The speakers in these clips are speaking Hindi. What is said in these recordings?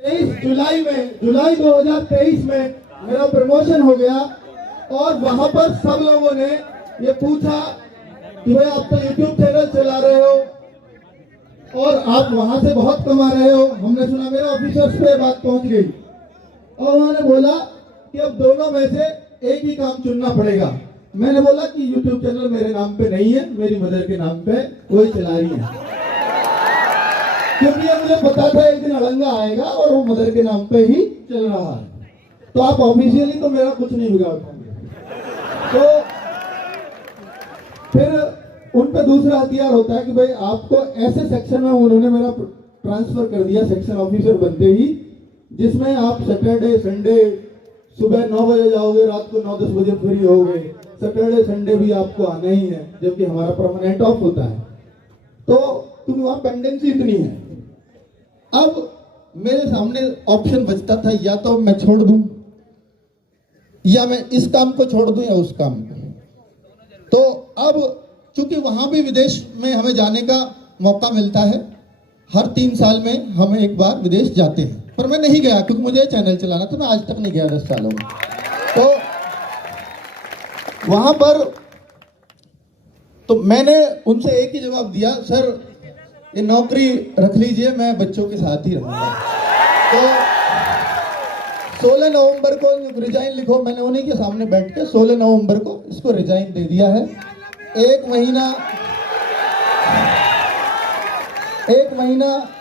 जुलाई 2023 में मेरा प्रमोशन हो गया और वहां पर सब लोगों ने ये पूछा कि भाई आप तो यूट्यूब चैनल चला रहे हो और आप वहां से बहुत कमा रहे हो। हमने सुना, मेरे ऑफिसर्स पे बात पहुंच गई और उन्होंने बोला कि अब दोनों में से एक ही काम चुनना पड़ेगा। मैंने बोला कि यूट्यूब चैनल मेरे नाम पे नहीं है, मेरी मदर के नाम पे वही चला रही है, क्योंकि मुझे पता था एक दिन अड़ंगा आएगा और वो मदर के नाम पे ही चल रहा है। तो आप ऑफिशियली तो मेरा कुछ नहीं बिगाड़ पाएंगे। तो फिर उन पे दूसरा हथियार होता है कि भाई आपको ऐसे सेक्शन में उन्होंने मेरा ट्रांसफर कर दिया सेक्शन ऑफिसर बनते ही, जिसमें आप सैटरडे संडे सुबह 9 बजे जाओगे, रात को 9-10 बजे फ्री होगे। सैटरडे संडे भी आपको आना ही है, जबकि हमारा परमानेंट ऑफ होता है। तो क्योंकि वहां पेंडेंसी इतनी है। अब मेरे सामने ऑप्शन बचता था, या तो मैं छोड़ दूं, या मैं इस काम को छोड़ दूं, या उस काम को। तो अब चूंकि वहां भी विदेश में हमें जाने का मौका मिलता है, हर 3 साल में हम एक बार विदेश जाते हैं, पर मैं नहीं गया क्योंकि मुझे चैनल चलाना था। मैं आज तक नहीं गया 10 सालों में। तो वहां पर तो मैंने उनसे एक ही जवाब दिया, सर ये नौकरी रख लीजिए, मैं बच्चों के साथ ही रहूंगा। तो 16 नवंबर को रिजाइन लिखो। मैंने उन्हीं के सामने बैठ के 16 नवंबर को इसको रिजाइन दे दिया है। एक महीना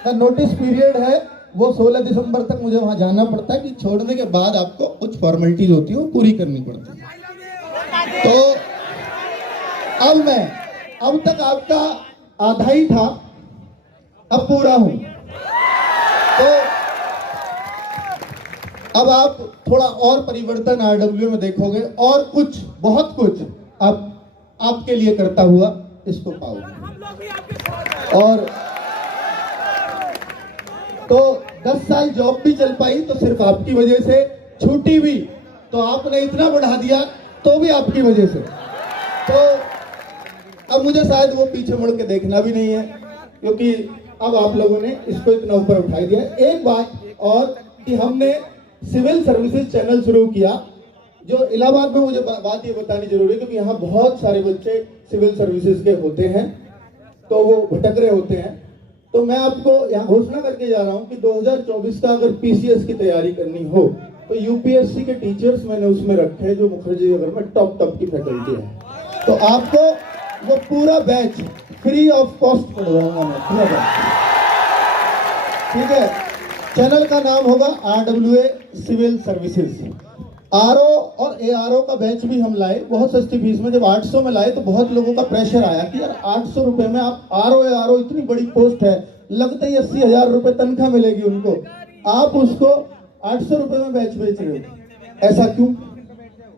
का नोटिस पीरियड है, वो 16 दिसंबर तक मुझे वहां जाना पड़ता है कि छोड़ने के बाद आपको कुछ फॉर्मेलिटीज होती है वो पूरी करनी पड़ती है। तो अब तक आपका आधा ही था, अब पूरा हूं। तो अब आप थोड़ा और परिवर्तन आरडब्ल्यू में देखोगे और कुछ, बहुत कुछ अब आपके लिए करता हुआ इसको पाओगे। और तो 10 साल जॉब भी चल पाई तो सिर्फ आपकी वजह से, छूटी भी तो आपने इतना बढ़ा दिया तो भी आपकी वजह से। तो अब मुझे शायद वो पीछे मुड़ के देखना भी नहीं है, क्योंकि अब आप लोगों ने इसको इतना ऊपर उठा दिया। एक बात और कि हमने सिविल सर्विसेज चैनल शुरू किया, जो इलाहाबाद में, मुझे बात ये बतानी जरूरी है क्योंकि यहाँ बहुत सारे बच्चे सिविल सर्विसेज के होते हैं, तो वो भटक रहे होते हैं। तो मैं आपको यहाँ घोषणा करके जा रहा हूँ कि 2024 का अगर पीसीएस की तैयारी करनी हो तो यूपीएससी के टीचर्स मैंने उसमें रखे हैं, जो मुखर्जी नगर में टॉप की फैकल्टी है। तो आपको वो पूरा बैच फ्री ऑफ कॉस्ट पढ़वाऊंगा मैं, पूरा बैच। ठीक है। चैनल का नाम होगा RWA सिविल सर्विसेज। आरओ और एआरओ का बैच भी हम लाए बहुत सस्ती फीस में। जब 800 में लाए तो बहुत लोगों का प्रेशर आया कि यार 800 रुपए में आप आरओ एआरओ, इतनी बड़ी पोस्ट है, लगते ही 80,000 रुपए तनख्वाह मिलेगी उनको, आप उसको 800 रुपए में बैच बेच रहे हो। ऐसा क्यों?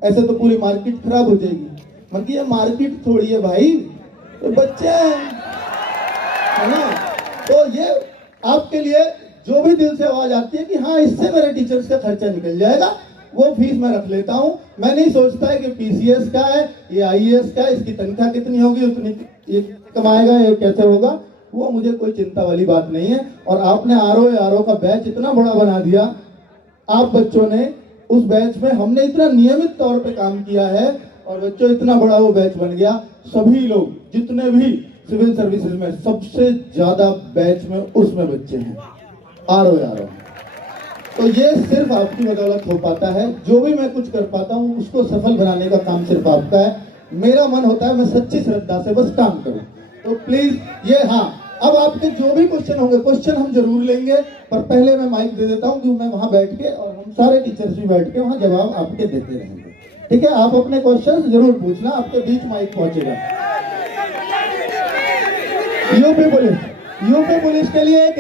ऐसे तो पूरी मार्केट खराब हो जाएगी। मतलब ये मार्केट थोड़ी है भाई, ये बच्चे हैं, है ना। तो ये आपके लिए जो भी दिल से आवाज आती है कि हाँ इससे मेरे टीचर्स का खर्चा निकल जाएगा, वो फीस मैं रख लेता हूँ। मैं नहीं सोचता है कि पीसीएस का है, ये आईएएस का है, इसकी तनख्वाह कितनी होगी, उतनी ये कमाएगा, ये कैसे होगा, वो मुझे कोई चिंता वाली बात नहीं है। और आपने आरओ का बैच इतना बड़ा बना दिया, आप बच्चों ने उस बैच में, हमने इतना नियमित तौर पे काम किया है और बच्चों इतना बड़ा वो बैच बन गया। सभी लोग जितने भी सिविल सर्विसेज में सबसे ज्यादा बैच में उसमें बच्चे हैं आरओ। तो ये सिर्फ आपकी बदौलत हो पाता है। जो भी मैं कुछ कर पाता हूँ उसको सफल बनाने का काम सिर्फ आपका है। मेरा मन होता है मैं सच्ची श्रद्धा से बस काम करूँ। तो प्लीज ये, हाँ अब आपके जो भी क्वेश्चन होंगे, क्वेश्चन हम जरूर लेंगे, पर पहले मैं माइक दे देता हूँ कि मैं वहां बैठ के और हम सारे टीचर्स भी बैठ के वहां जवाब आपके देते रहेंगे। ठीक है, आप अपने क्वेश्चन जरूर पूछना, आपके बीच माइक पहुंचेगा। यूपी पुलिस के लिए एक